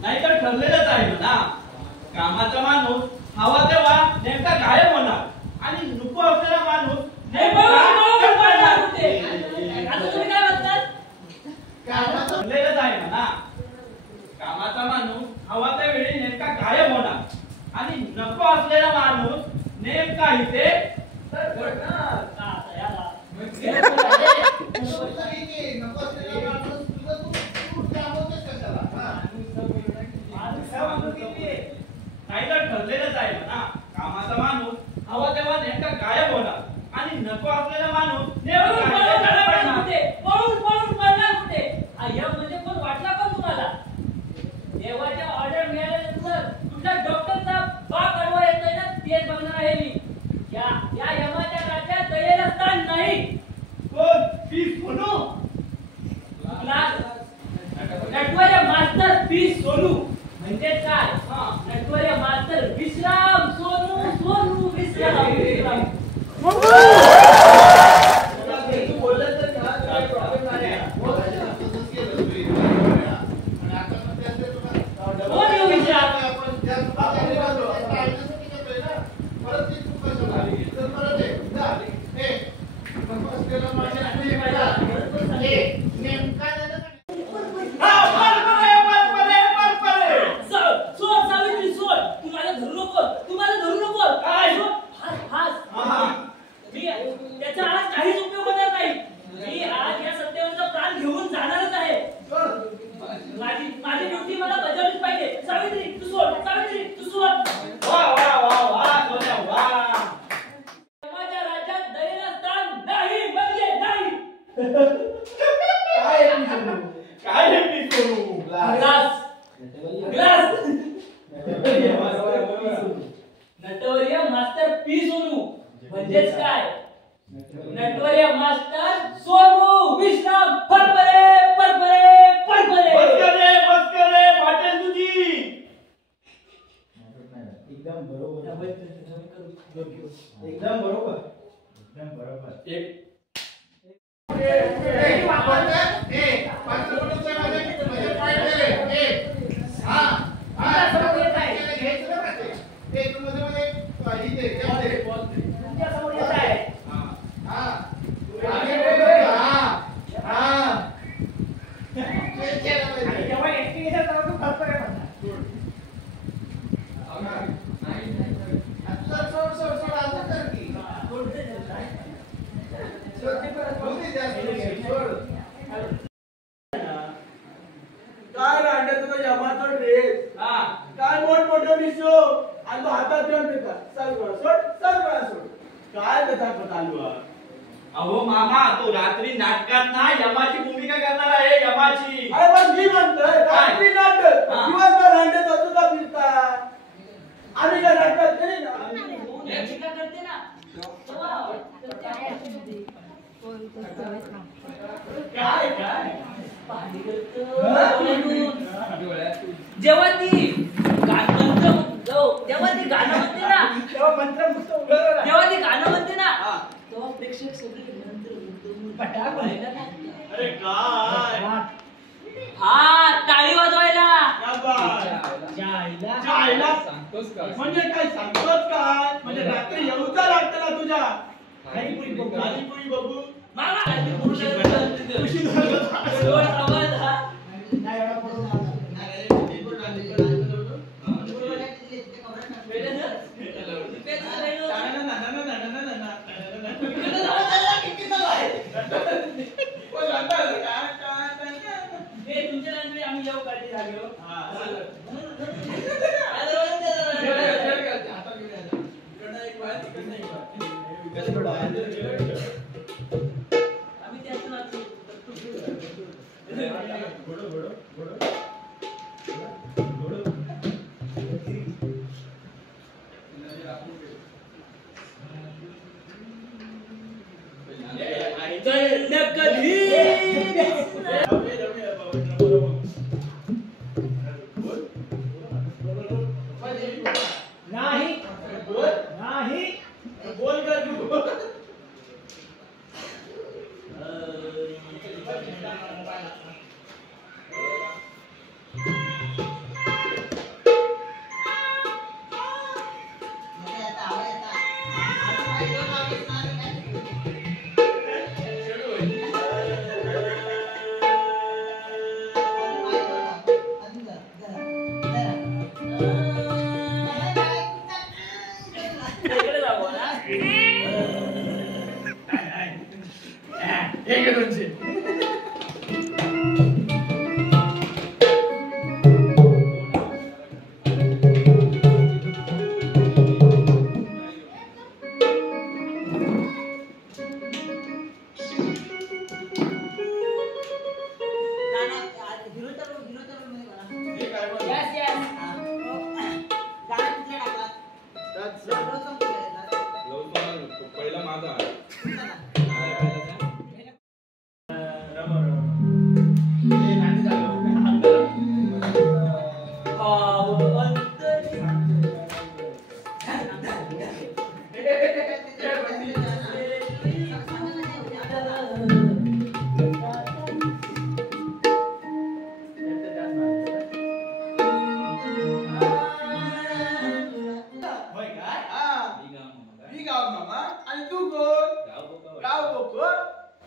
नाही तर ठरलेलंच आहे ना, कामाचा माणूस हवा तेव्हा नेमका गायब होणार आणि नको असलेला माणूस ठरलेलंच आहे ना, कामाचा माणूस हवा त्या वेळी नेमका गायब होणार आणि नको असलेला माणूस नेमका इथे नाही तर ठरलेलंच आहे ना, कामाचा माणूस हवा तेव्हा नेमका गायब होणार आणि नको असलेला माणूस म्हणजे कोण वाटला पण तुम्हाला देवाच्या ऑर्डर मिळाल्यानंतर कुठल्या डॉक्टरचा बाप अडवा येतोय ना तेच बघणार आहे मी. या यमाच्या राज्यात दयेला स्थान नाही. कोण P Sonu Natavarya master P Sonu म्हणजे काय? नटवर्य मास्टर विश्राम सोनू सोनू विश्राम. नटवर्य मास्टर पी सोनू म्हणजेच काय? नटवर्य मास्टर सोनू विश्राम परपरे परपरे परपरे. बस करे पाटील तुझी. एकदम बरोबर. एकदम बरोबर. एक काय रांडे तुझा यमाचा ड्रेस. काय मोठमोठे दिसतो आणि तो हातात घेऊन फिरता. सगळं सोड. काय कथा चालू आहे? अहो मामा, तो रात्री नाटकात ना यमाची भूमिका करणार आहे. यमाची. अरे पण मी म्हणतोय रात्री नाटक दिवसभर रांडे तुझा फिरता. आम्ही काय नाटकात केली ना करते ना. काय जेव्हा ती गाणं म्हणते ना, जेव्हा ती गाणं म्हणते ना, तेव्हा प्रेक्षक सगळे अरे काय टाळी वाजवायला. म्हणजे काय सांगतोस काय? म्हणजे रात्री येऊचा लागतं ना तुझ्या खालीपुरी बघू. तुमच्या लंडे आम्ही येऊ काढली झालो. आम्ही त्यातून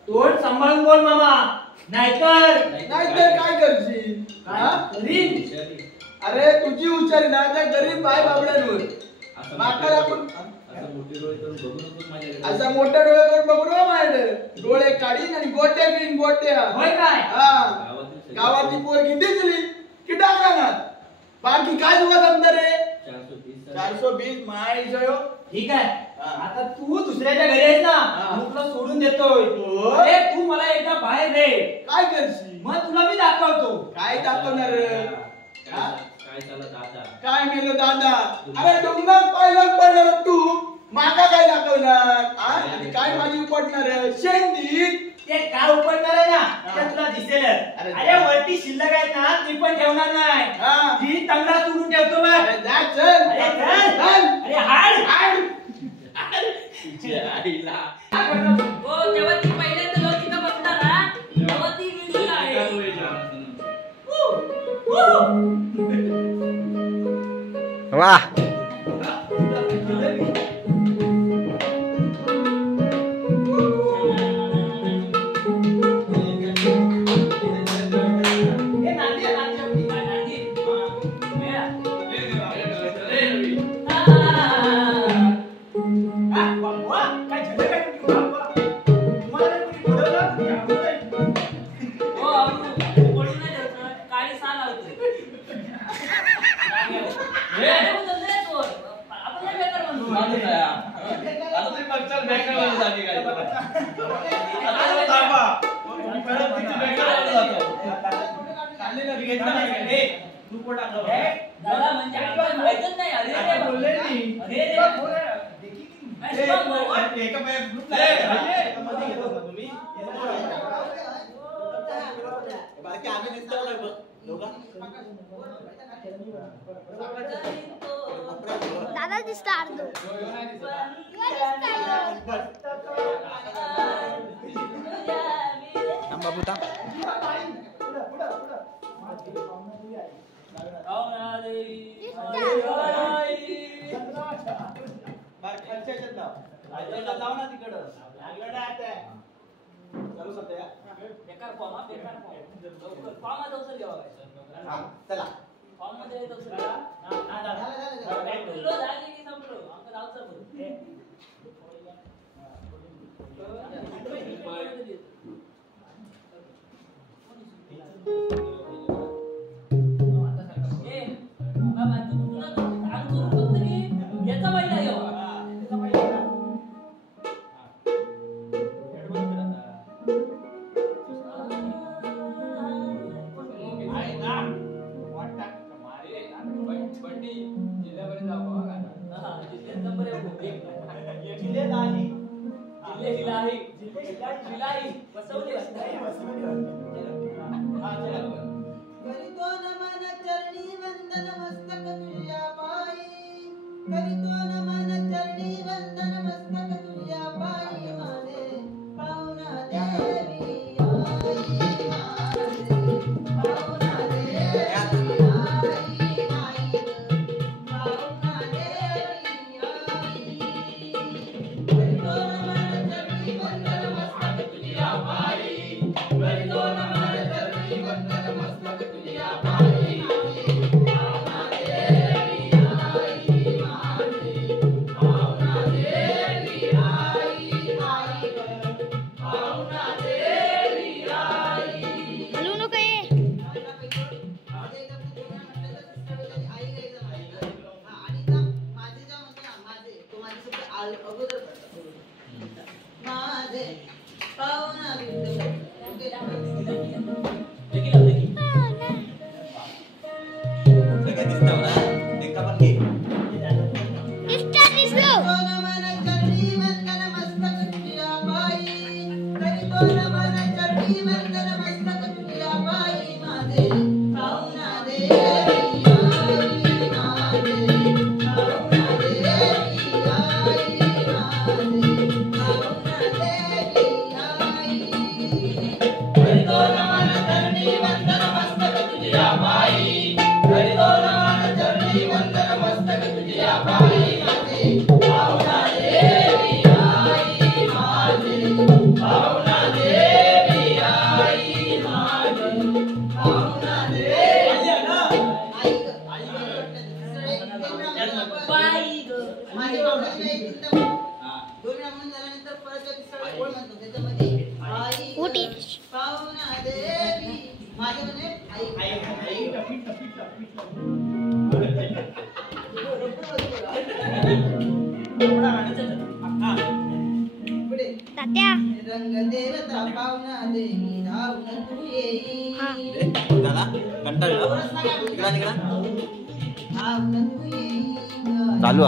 तोंड सांभाळून बोल मामा, नाहीतर काय करशील? अरे तुझी हुशारी ना त्या गरीब बाय बाबड्यांवर. असा मोठा डोळे करून बघू ना माझ्याकडे. डोळे काढीन आणि गोट्या घेईन गोट्या. गावातली पोरगी दिसली की टाका. बाकी काय तुला जमत रे? 420 माय जयो. ठीक आहे, आता तू दुसऱ्याच्या घरी आहेस ना, मग तुला सोडून देतोय. अरे तू मला एकदा बाहेर दे. काय करशील? मग तुला मी दाखवतो. काय दाखवणार? काय मेलो दादा? अरे डोंगरात पाहिलं पडणार तू, माका काय दाखवणार? आणि काय माझी उपटणार? शेंडी ते काय उपटणार आहे ना, ते तुला दिसेल. अरे वरती शिल्लक आहेत ना, ती पण ठेवणार नाही. ती तंगडा सोडून ठेवतो बघ. अरे चल. अरे हाड तेव्हा ती पहिल्यांदा लौकिका बसणार ना, तेव्हा ती विळी आहे. वाह दादा दिसता चला फॉर्म मध्ये शिलाई बसवली करीतो नमन चरणी वंदन मस्तक तुझ्या पायी करीतो नमन चरणी वंदन मस्तक तुझ्या पायी माझे पाहुणा देवी चालू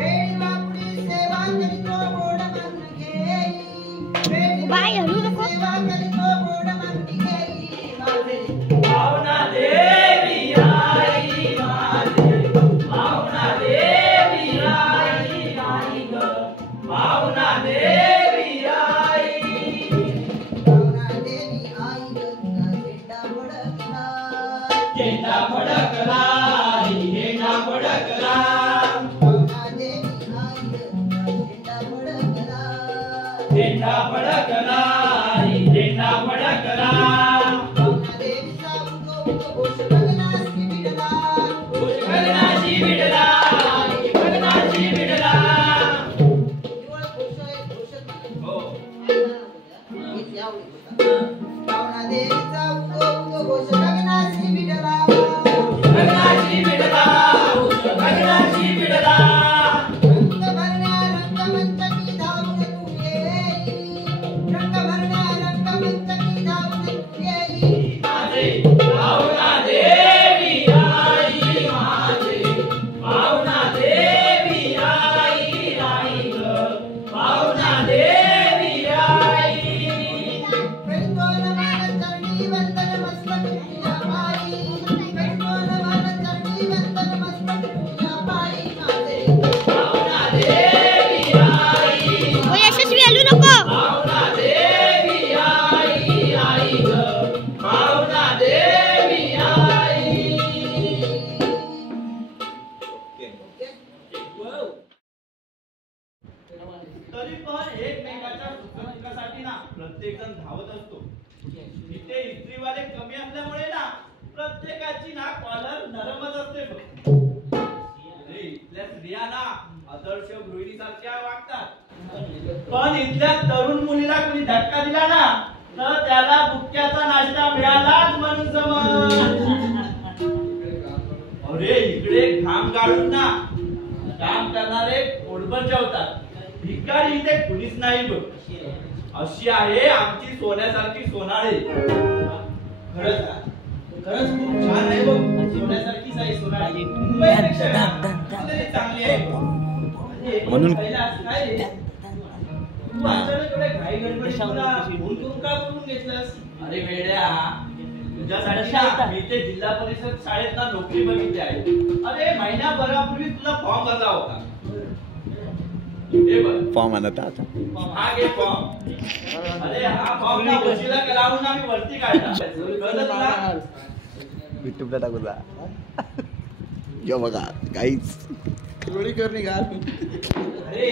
Hey! झेंडा फडकला झेंडा फडकला देवीचा उगो घोष गगनाची भिडला गगनाची भिडला गगनाची भिडला केवळ घोषच हो गीत यावं पावना देवीचा उगो घोष गगनाची भिडला गगनाची भिडला गगनाची भिडला रंग भरण्या रंगमंचकी धावून तू येई रंग भरण्या रंगमंचकी धावून तू येई माझे पाहुणा देवी आई माझे पाहुणा देवी आई आई ग पाहुणा देवी आई करितोन मान चरणी वंदन मस्तक तुझ्या पायी करितोन मान चरणी वंदन मस्तक तुझ्या पायी माझे पाहुणा देवी आई ओ यशस्वी हलू नको पाहुणा देवी आई आई ग पाहुणा देवी आई तरी पण एकमेकाच्या सुखदुःखासाठी ना प्रत्येक जण धावत असतो. इथे इस्त्रीवाले कमी असल्यामुळे ना प्रत्येकाची ना कॉलर नरमच असते बघ. अरे, इथल्या स्त्रिया ना आदर्श गृहिणीसारख्या वागतात. पण इथल्या तरुण मुलीला कोणी धक्का दिला ना तर त्याला बुक्क्याचा नाश्ता मिळालाच म्हणून समज. अरे इकडे घाम गाळून ना काम करणारे पोटभर जेवतात. भिकारी इथे कुणीच नाही बघ. अशी आहे आमची सोन्यासारखी सोनाळी. खरंच का? खरंच खूप छान आहे बघ. सोन्यासारखीच आहे सोनाळी. मुंबईपेक्षा ना आपल्याला चांगली आहे. म्हणून- कैलास, काय रे? तू अचानक एवढ्या घाई गडबडीत तुला फोन करून का बोलून घेतलंस? अरे वेड्या तुझ्यासाठी ना मी ते जिल्हा परिषद शाळेत ना नोकरी बघितली आहे. अरे महिन्याभरापूर्वी तुला फॉर्म भरला होता. हे बघ फॉर्म आणत आता हा घे फॉर्म. अरे हा फॉर्म ना उशिरा केला म्हणून आम्ही वरती काढला. कळलं तुला? युट्यूबला टाकू जा यो बघा काहीच थोडी कर निघाल. अरे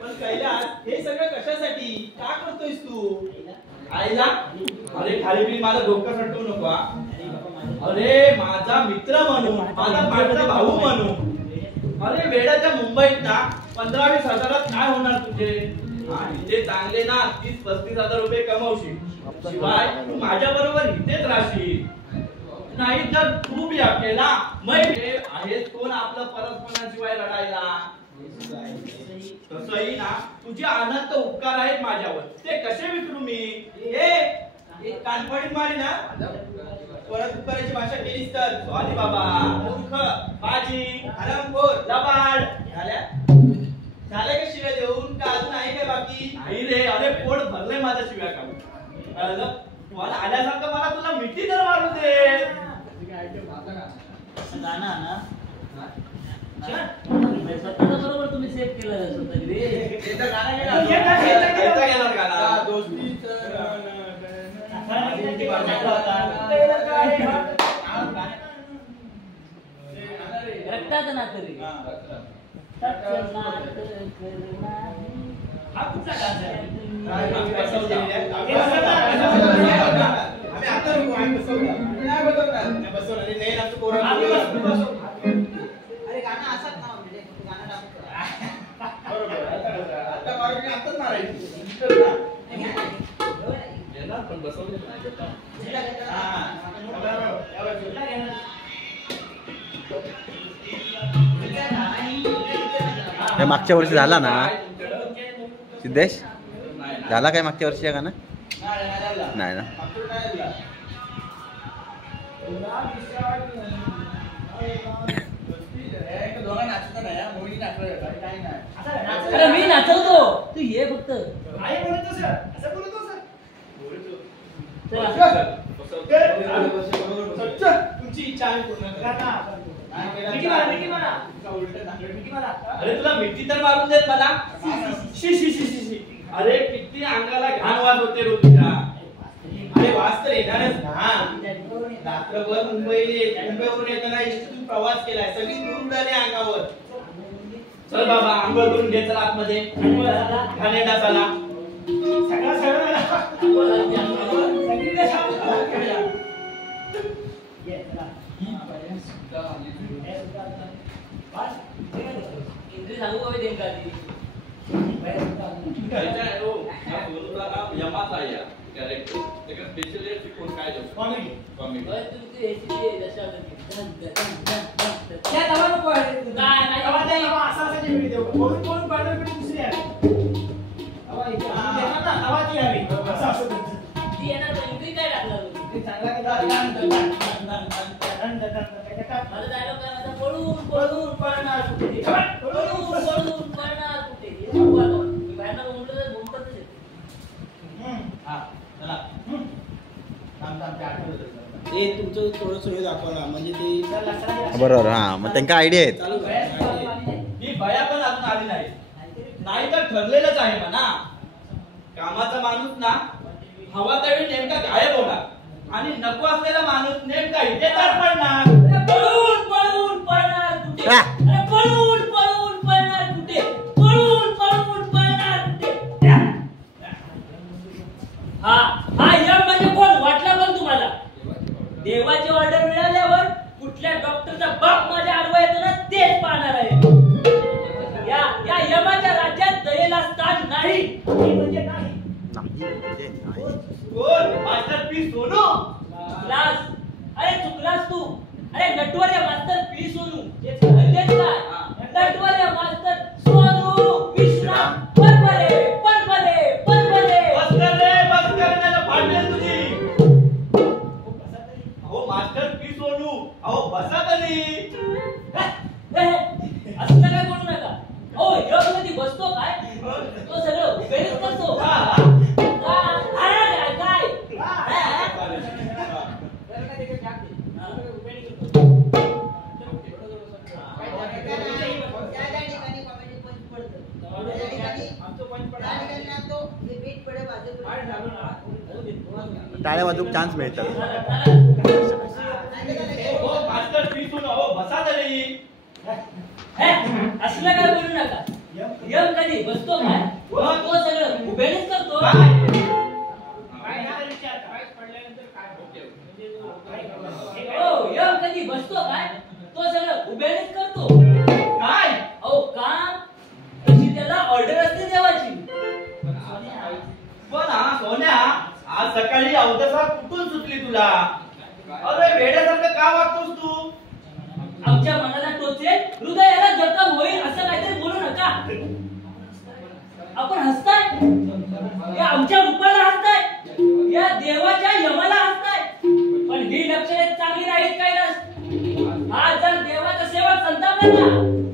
पण कैलास हे सगळं कशासाठी? का करतोयस तू? आईला अरे खाली बी माझं डोकं सटवू नको हा. अरे माझा मित्र म्हणून माझा पाठचा भाऊ म्हणून. अरे वेड्याच्या मुंबईत ना 15-20 हजारात काय होणार तुझे? इथे चांगले ना 30-35 हजार रुपये कमवशील. शिवाय तू माझ्या बरोबर इथेच राहशील. नाही तर तू बी अकेला मग आहेस कोण आपलं परस्परांशिवाय लढायला. तसंही ना तुझे अनंत उपकार आहेत माझ्यावर. ते कसे विसरू मी? एक कानपडीत मारी ना परत उपकाराची भाषा केलीस तर सॉरी बाबा मूर्ख बाजी हरामखोर लबाड झाल्या का शिव्या देऊन? का अजून आहे काय बाकी? नाही रे. अरे पोट भरले माझ्या शिव्या काढून. कळलं? मला आल्यासारखं मला तुला मिठी तर मारू दे. गाणं ना बरोबर तुम्ही सेव्ह केलं स्वतः रे. याचं गाणं घेता गेला गाणं. दोस्तीचं रक्ताचं नातं रे. हा कुठला डान्स आहे? आम्ही आता बसवणार. नाही बसवणार. नाही बसवणार. नाही आमचं पोरं बसवणार. अरे गाणं असत ना म्हणजे गाणं टाकू बरोबर. आता मारून आताच मारायची. येणार पण बसवले नाही. हा. हे मागच्या वर्षी झाला ना सिद्धेश झाला काय मागच्या वर्षी गाणं नाही ना अरे मी नाचवतो तू ये फक्त. तुमची इच्छा आहे पूर्ण करा. अरे तुला मिठी तर मारून देत मला. शी शी शी शी शी. अरे किती अंगाला घाण वास होते रोजच्या. अरे वाच तर येणारच ना. रात्रभर मुंबईवरून येताना इष्टीतून प्रवास केलाय. सगळी धूळ उडाली अंगावर. चल बाबा आंघोळ करून घे चल आतमध्ये. घाणेरडा चला. इंग्लिश सांगू का देईन का ती यमाचा आहे कॅरेक्टर त्याला स्पेशल कोण काय कॉमेडी कॉमेडी तुमची रेसिपी दशावतारी त्या दवा नको आहे काय नाही दवा त्या असा व्हिडिओ कोण कोण पाडलं पण दुसरी आहे दवा इथे ना दवा ती हवी असं असं ती येणार इंग्लिश काय टाकणार ते चांगला माझा डायलॉग काय माझा पळून पळून पळणार कुठे पळून पळून पळणार कुठे हे सांगू आता मी बाहेरनं बोलतो तर बोलतच येते हा चला ते तुमचं थोडंसं हे दाखवा ना म्हणजे ते बरोबर हा मग त्यांना आयडिया आहेत ही बया पण अजून आली नाही नाही तर ठरलेलंच आहे म्हणा कामाचा माणूस ना हवा त्यावेळी नेमका गायब होणार आणि नको असलेला माणूस नेमका इथे तर पडणार पळून पळून पळणार कुठे अरे पळून पळून पळणार कुठे पळून पळून पळणार कुठे हा हा यम म्हणजे कोण वाटला पण तुम्हाला देवाची ऑर्डर मिळाल्यावर कुठल्या डॉक्टरचा बाप माझ्या आडवा येतो ना तेच पाहणार आहे या या यमाच्या राज्यात दयेला स्थान नाही म्हणजे नाही कोण मास्टर पी सोनू चुकलास अरे चुकलास तू अरे नटवर्य मास्तर पी सोनू हेच म्हणजेच काय नटवर्य मास्तर सोनू विश्राम परपरे परपरे परपरे बस कर त्याला फाटले तुझी अहो मास्टर पी सोनू अहो बसा तरी असं काय बोलू नका हो योग मध्ये बसतो काय तो सगळं उभेच करतो टाळ्या वाजूक चान्स मिळतात हो मास्टर पी सोनू अहो बसा तरी असलं काय बोलू नका यम कधी बसतो काय तो सगळं उभेच करतो हो यम कधी बसतो काय तो सगळं उभेच करतो काय अहो काम तशी त्याला ऑर्डर असते देवाची पण हा सोन्या आज सकाळी अवदसा कुठून सुटली तुला अरे वेड्यासारखं का वागतोस तू आमच्या मनाला टोचेल हृदयाला जखम होईल असं काहीतरी बोलू नका आपण हसताय या आमच्या रूपाला हसताय या देवाच्या यमाला हसताय पण ही लक्षणे चांगली नाहीत कैलास हा जर देवाचा सेवक संतापला ना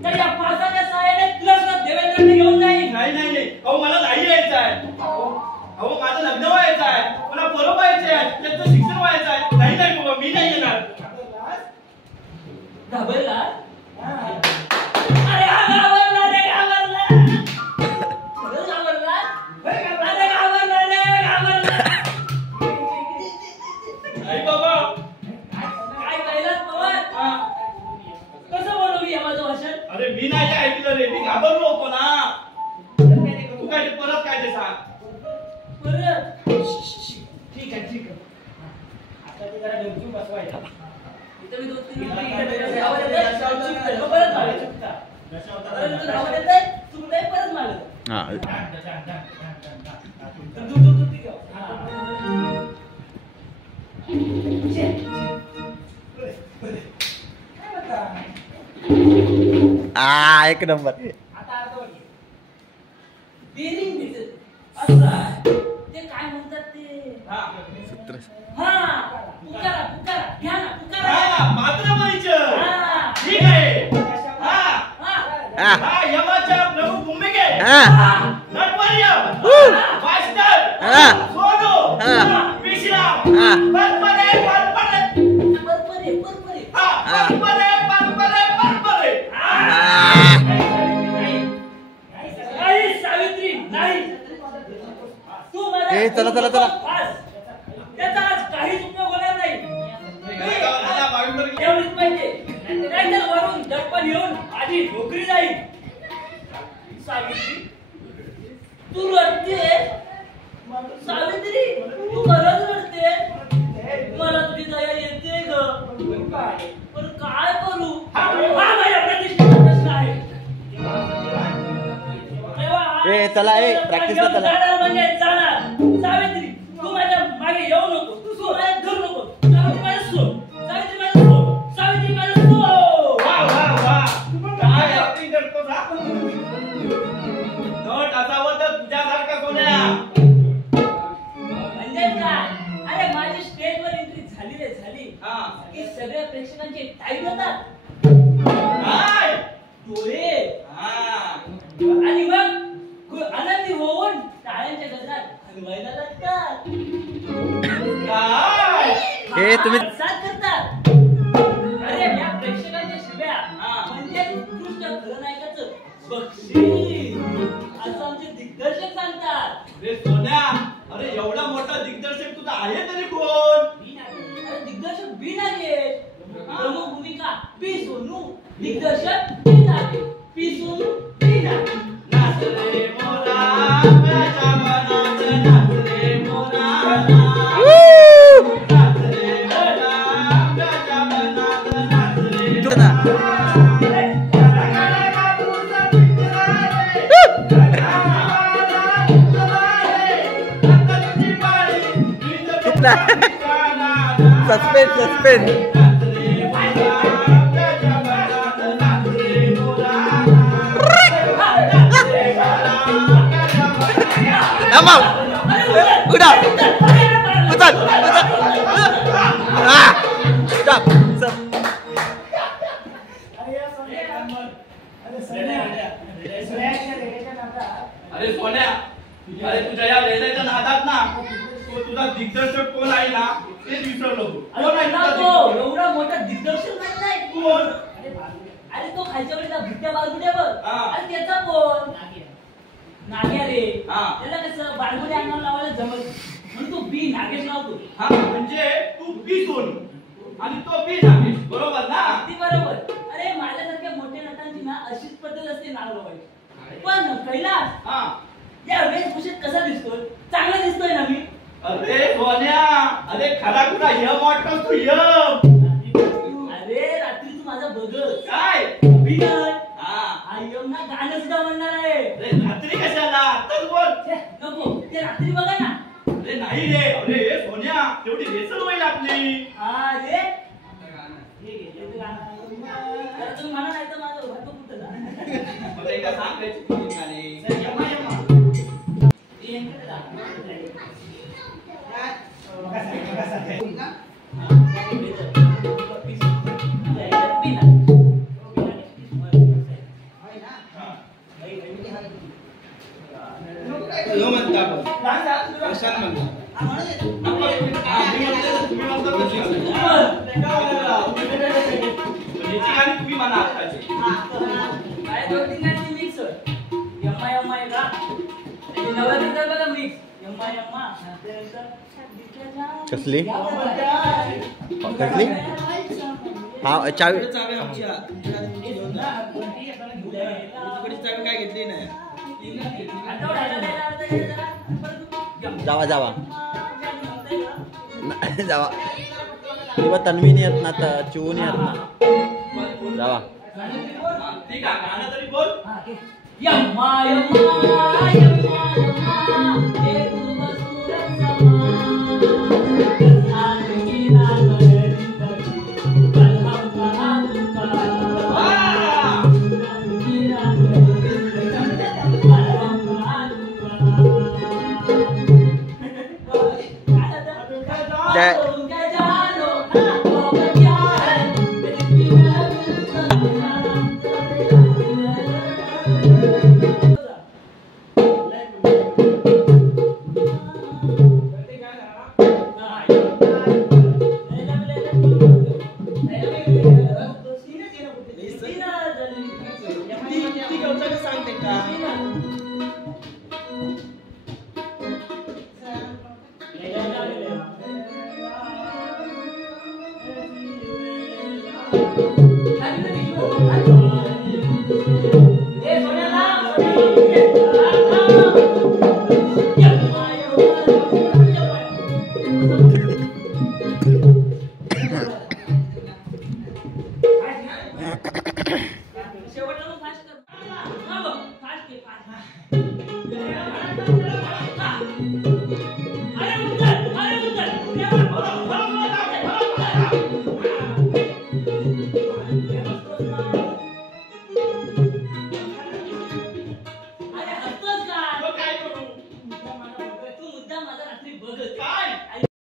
तर या पासाच्या सहाय्याने तुला देवेंद्राने घेऊन जाईल नाही नाही नाही अहो मला नाही यायचं आहे अहो माझं लग्न व्हायचं आहे मला पोरं व्हायचे आहे त्याचं शिक्षण व्हायचं आहे नाही नाही बाबा मी नाही येणार घाबरला अरे घाबरला रे घाबरला खरंच घाबरला अरे घाबरला रे घाबरला नाही बाबा काय कैलास पवार कसं बोलू मी माझं भाषण अरे मी नाही ते ऐकलं रे मी घाबरलो होतो ना तू काय ते परत काय ते सांग परत ठीक आहे आता ते जरा डोक्यात बसवायचं इथं मी 2-3 मिनिटं आवाज येतोय परत मागे चुकता परत आवाज येतोय चुकतंय परत मागे हा एक नंबर डेअरिंग दिसत असं आहे. ते काय म्हणतात ते सूत्र हा पुकारा पुकारा घ्या ना पुकारा हा मातृपरिचय हा. ठीक आहे हा हा हा यमाच्या प्रभू भूमिके हा. नटवर्य मास्टर हा. सोनू हा. विश्राम हा. परपरे परपरे परपरे हा परपरे नाही सावित्री नाही तू मला ए, चला, चला, चला. त्याचा आज काहीच उपयोग होणार नाही नाही एवढीच पाहिजे नाहीतर वरून दर्पण येऊन आधी नोकरी जाईल सावित्री तू रडते मग ए चला ए प्रॅक्टिसला चला. जाणार म्हणजे जाणार. सावित्री तू माझ्या मागे येऊ नको, तू माझ्या धरू नको. सावित्री माझ्या सोड, सावित्री माझ्या सोड, सावित्री माझ्या सोड. वा वा वा काय ऍक्टिंग करतो ना. नट असावं तर तुझ्यासारखा सोन्या. म्हणजे काय? अरे माझी स्टेजवर एंट्री झाली रे झाली हा. की सगळ्या प्रेक्षकांचे टाईम होतात. काय डोळे हा आणि मग आनंदी होऊन टाळ्यांच्या गजरात हलवायला लागतात. काय हे तुम्ही- साथ करतात. अरे या प्रेक्षकांच्या शिव्या म्हणजे उत्कृष्ट खलनायकाचं बक्षीस असं आमचे दिग्दर्शक सांगतात. रे सोन्या, अरे एवढा मोठा दिग्दर्शक तुझा आहे तरी कोण? अरे दिग्दर्शक बी नागेश, प्रमुख भूमिका पी सोनू, दिग्दर्शक बी नागेश, पी सोनू बी नागेश. नाच रे मोरा माझ्या मनात, नाच रे मोरा नाच रे मोरा माझ्या मनात, नाच रे चला. Suspense suspense. थांबा. उडा उचल उचल. स्टॉप. अरे सोन्या, अरे तुझ्या या वेळेच्या नादात ना तो तुझा दिग्दर्शक कोण आहे ना ते विसरलो. कोण आहे तुझा तो दिग्दर्शक? एवढा मोठा दिग्दर्शक माहित नाही कोण? अरे तो खालच्या वेळेला भिट्ट्या बालगुड्या बघ. हा. अरे त्याचा कोण? नाग्या रे. हा. त्याला कसं बालगुड्या अंगाला लावायला जमत म्हणून तो बी नागेश लावतो. हा म्हणजे तू बी सोनू आणि तो बी नागेश, बरोबर ना? अगदी बरोबर. अरे माझ्यासारख्या मोठ्या नटांची ना अशीच पद्धत असते नाव लावायची. पण कैलास हा. या वेशभूषेत कसा दिसतोय? चांगला दिसतोय ना मी? अरे सोन्या, अरे खरा खुरा यम वाटतो तू यम. अरे रात्री तू माझा बघत काय अभिनय हा. आयम ना गाणं सुद्धा म्हणणार आहे. अरे रात्री कशाला, आताच बोल. छे, नको ते रात्री बघा ना. अरे नाही रे, अरे सोन्या तेवढी रेसल होईल आपली. हा रे हे घे, ते गाणं. जरा तुम्ही म्हणा नाही तर माझं भातो कुठं जा. मला एकदा सांग रे किती गाणे. हे यांकडे जा. ह्यो म्हणता आपण. कशात म्हणता? नको. हा, मी म्हणतोय, तुम्ही म्हणता तशी म्हणता. याची गाणी तुम्ही म्हणा आत्ताची. काय दोन तीन गाणी मिक्स होय. यम्मा यम्मा आहे का? त्याची नवरात्री तर बघा मिक्स. यम्मा यम्मा. नंतर कसली कसली? हा चावी. चावी आमची आहे. तुमची गाडी तुमची घेऊन जा. तुमच्याकडे चावी काय घेतली नाही. जावा जावा जावा. किंवा तन्वीने येत ना तर चिवून येत ना. जावा. ठीक आहे, गाणं तरी बोल. यम्मा यम्मा यम्मा यम्मा हे खूप सुरत समा आजची नागरी कलहम कहा तुका आजची नागरी कलहम कहा तुका जय.